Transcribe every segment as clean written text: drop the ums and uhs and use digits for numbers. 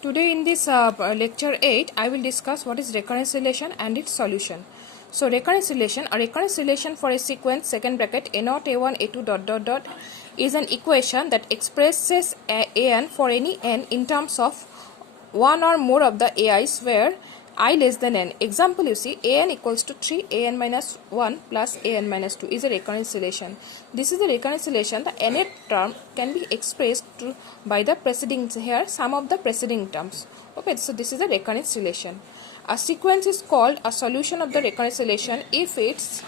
Today in this lecture 8, I will discuss what is recurrence relation and its solution. So recurrence relation, a recurrence relation for a sequence second bracket a0 a1 a2 dot dot dot is an equation that expresses an for any n in terms of one or more of the ai's where I less than n. Example, you see an equals to 3 an minus 1 plus an minus 2 is a recurrence relation. This is the recurrence relation. The nth term can be expressed by the preceding here some of the preceding terms. Okay, so this is a recurrence relation. A sequence is called a solution of the recurrence relation if its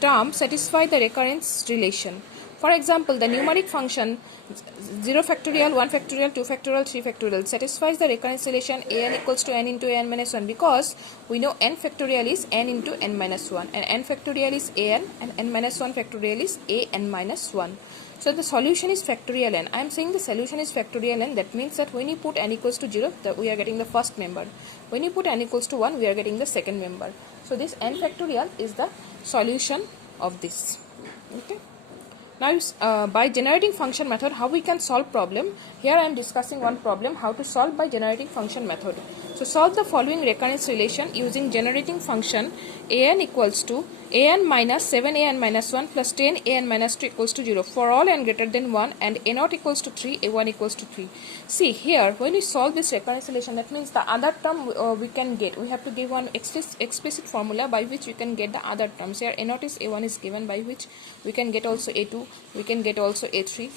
terms satisfy the recurrence relation. For example, the numeric function 0 factorial, 1 factorial, 2 factorial, 3 factorial satisfies the recurrence relation an equals to n into n minus 1 because we know n factorial is n into n minus 1 and n factorial is an and n minus 1 factorial is an minus 1. So the solution is factorial n. I am saying the solution is factorial n. That means that when you put n equals to 0, we are getting the first member. When you put n equals to 1, we are getting the second member. So this n factorial is the solution of this. Okay. Now, by generating function method, how we can solve problem? Here I am discussing one problem, how to solve by generating function method. So solve the following recurrence relation using generating function an equals to an minus 7 an minus 1 plus 10 an minus 2 equals to 0 for all n greater than 1 and a0 equals to 3, a1 equals to 3. See here, when we solve this recurrence relation, that means the other term we can get. We have to give one explicit formula by which we can get the other terms. Here a0 is a1 is given, by which we can get also a2, we can get also a3.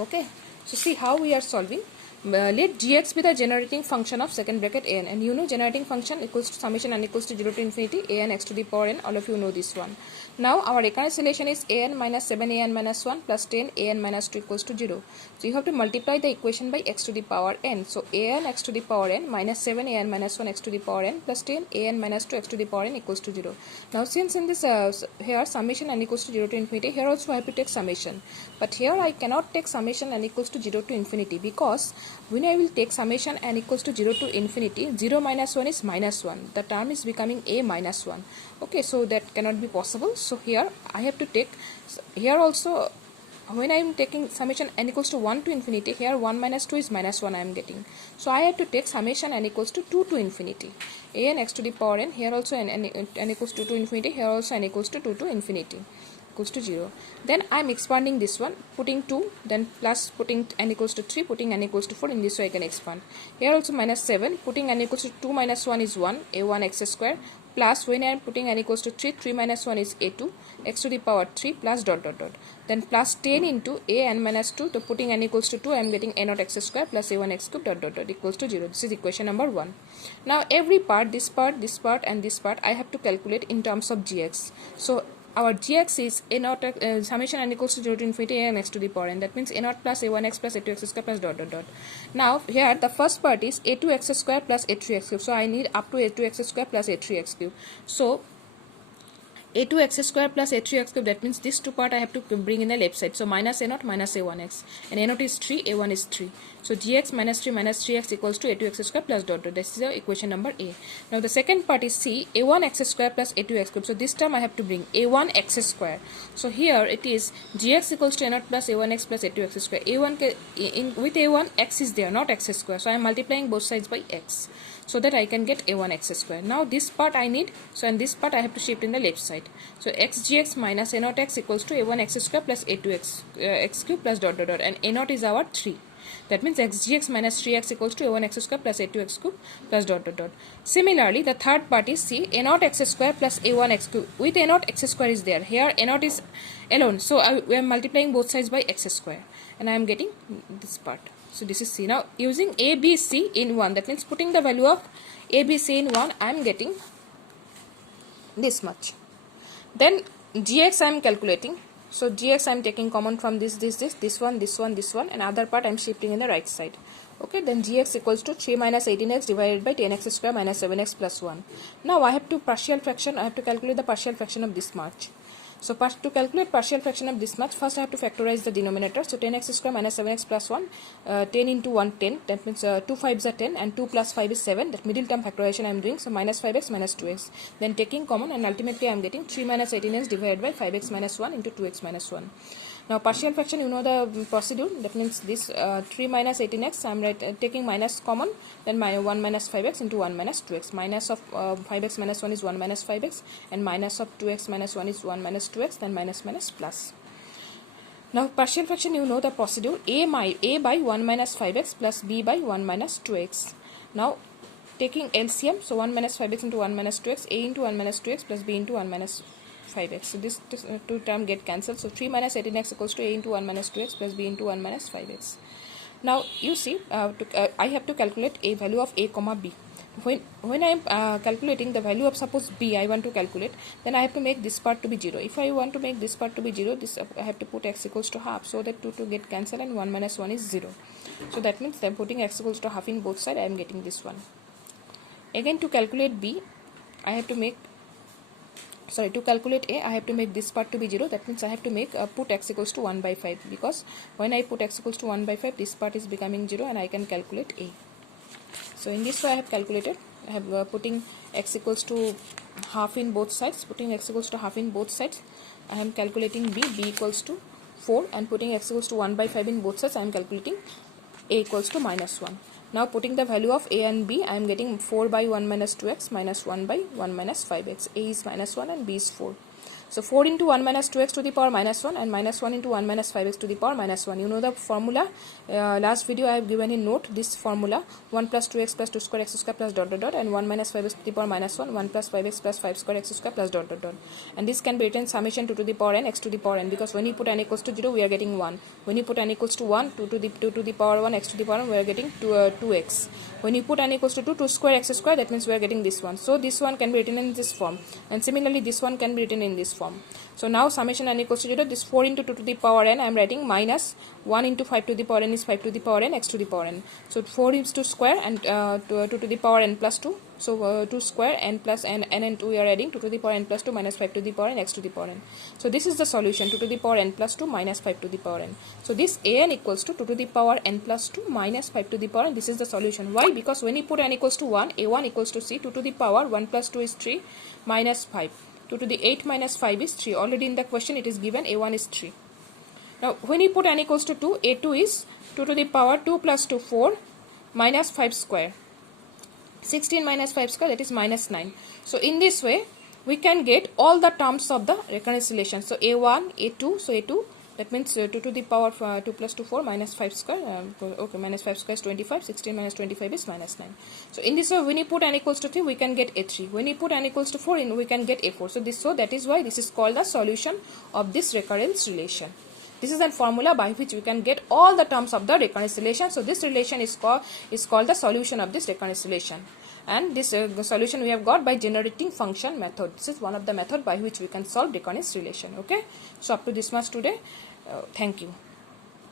Okay, so see how we are solving. Let gx be the generating function of second bracket an, and you know generating function equals to summation n equals to 0 to infinity an x to the power n. All of you know this one. Now our recurrence relation is an minus 7 an minus 1 plus 10 an minus 2 equals to 0. So you have to multiply the equation by x to the power n. So an x to the power n minus 7 an minus 1 x to the power n plus 10 an minus 2 x to the power n equals to 0. Now since in this here summation n equals to 0 to infinity, here also I have to take summation. But here I cannot take summation n equals to 0 to infinity, because when I will take summation n equals to 0 to infinity, 0 minus 1 is minus 1. The term is becoming a minus 1. Okay, so that cannot be possible. So here I have to take, here also when I am taking summation n equals to 1 to infinity, here 1 minus 2 is minus 1 I am getting. So I have to take summation n equals to 2 to infinity. An x to the power n, here also n equals to 2 to infinity, here also n equals to 2 to infinity. Equals to 0. Then I am expanding this one, putting 2, then plus putting n equals to 3, putting n equals to 4. In this way I can expand. Here also minus 7, putting n equals to 2 minus 1 is 1, a1 x square, plus when I am putting n equals to 3, 3 minus 1 is a2, x to the power 3 plus dot dot dot. Then plus 10 into a n minus 2, so putting n equals to 2, I am getting a0 x square plus a1 x cube dot dot dot equals to 0. This is equation number 1. Now every part, this part and this part, I have to calculate in terms of gx. So our gx is a0 summation n equals to 0 to infinity a n x to the power n. That means a0 plus a1x plus a2x square plus dot dot dot. Now here the first part is a2x square plus a3x cube. So I need up to a2x square plus a3x cube. So a2x square plus a3x cube, that means this two part I have to bring in the left side. So minus a0 minus a1x, and a0 is 3, a1 is 3. So gx minus 3x equals to a2x square plus dot dot. This is the equation number a. Now the second part is c, a1x square plus a2x cube. So this term I have to bring a1x square. So here it is gx equals to a0 plus a1x plus a2x square. With a1 x is there, not x square. So I am multiplying both sides by x, so that I can get a1x square. Now this part I need, so and this part I have to shift in the left side. So xgx minus a0x equals to a1x square plus a2x x cube plus dot dot dot, and a0 is our 3. That means xgx minus 3x equals to a1x square plus a2x cube plus dot dot dot. Similarly, the third part is c, a0 x square plus a1x cube. With a0 x square is there. Here a0 is alone. So we are multiplying both sides by x square, and I am getting this part. So this is c. Now using a, b, c in 1, that means putting the value of a, b, c in 1, I am getting this much. Then gx I am calculating. So gx I am taking common from this one, and other part I am shifting in the right side. Okay, then gx equals to 3 minus 18x divided by 10x square minus 7x plus 1. Now I have to partial fraction, I have to calculate the partial fraction of this much. So to calculate partial fraction of this much, first I have to factorize the denominator. So 10x square minus 7x plus 1, 10 into 1, 10. That means 2 5s are 10 and 2 plus 5 is 7. That middle term factorization I am doing. So minus 5x minus 2x. Then taking common, and ultimately I am getting 3 minus 18x divided by 5x minus 1 into 2x minus 1. Now partial fraction, you know the procedure. That means this 3 minus 18x, I am taking minus common, then 1 minus 5x into 1 minus 2x. Minus of 5x minus 1 is 1 minus 5x, and minus of 2x minus 1 is 1 minus 2x, then minus minus plus. Now partial fraction, you know the procedure. A by 1 minus 5x plus b by 1 minus 2x. Now taking LCM, so 1 minus 5x into 1 minus 2x, a into 1 minus 2x plus b into 1 minus 5x. So this two term get cancelled. So 3 minus 18x equals to a into 1 minus 2x plus b into 1 minus 5x. Now you see, I have to calculate a value of a comma b. When I am calculating the value of suppose b, I want to calculate, then I have to make this part to be 0. If I want to make this part to be 0, this I have to put x equals to half, so that 2 to get cancelled and 1 minus 1 is 0. So that means I am putting x equals to half in both sides. I am getting this one. Again, to calculate b, I have to make, to calculate a, I have to make this part to be 0. That means I have to make put x equals to 1 by 5, because when I put x equals to 1 by 5, this part is becoming 0 and I can calculate a. So in this way I have calculated. I have putting x equals to half in both sides. Putting x equals to half in both sides, I am calculating b equals to 4, and putting x equals to 1 by 5 in both sides, I am calculating a equals to minus 1. Now putting the value of a and b, I am getting 4 by 1 minus 2x minus 1 by 1 minus 5x. A is minus 1 and b is 4. So 4 into 1 minus 2x to the power minus 1 and minus 1 into 1 minus 5x to the power minus 1. You know the formula. Last video I have given in note this formula. 1 plus 2x plus 2 square x square plus dot dot dot, and 1 minus 5x to the power minus 1, 1 plus 5x plus 5 square x square plus dot dot dot. And this can be written summation 2 to the power n x to the power n, because when you put n equals to 0, we are getting 1. When you put n equals to 1, 2 to the power 1 x to the power 1, we are getting 2x. When you put n equals to 2, 2 square x square, that means we are getting this one. So this one can be written in this form, and similarly this one can be written in this form. So now summation n equals to 0, this 4 into 2 to the power n, I am writing minus 1 into 5 to the power n is 5 to the power n x to the power n. So 4 is 2 square and 2 to the power n plus 2. So 2 square n plus n and 2 we are adding 2 to the power n plus 2 minus 5 to the power n x to the power n. So this is the solution, 2 to the power n plus 2 minus 5 to the power n. So this an equals to 2 to the power n plus 2 minus 5 to the power n. This is the solution. Why? Because when you put n equals to 1, a1 equals to c, 2 to the power 1 plus 2 is 3 minus 5. 2 to the 8 minus 5 is 3. Already in the question it is given a1 is 3. Now when you put n equals to 2, a2 is 2 to the power 2 plus 2 4 minus 5 square. 16 minus 5 square, that is minus 9. So in this way we can get all the terms of the recurrence relation. So a1, a2, so a2, that means 2 to the power 2 plus 2 4 minus 5 square, okay, minus 5 square is 25, 16 minus 25 is minus 9. So in this way when you put n equals to 3, we can get a3. When you put n equals to 4 in, we can get a4. So that is why this is called the solution of this recurrence relation. This is a formula by which we can get all the terms of the recurrence relation. So this relation is called the solution of this recurrence relation. And this solution we have got by generating function method. This is one of the method by which we can solve recurrence relation. Okay. So up to this much today. Thank you.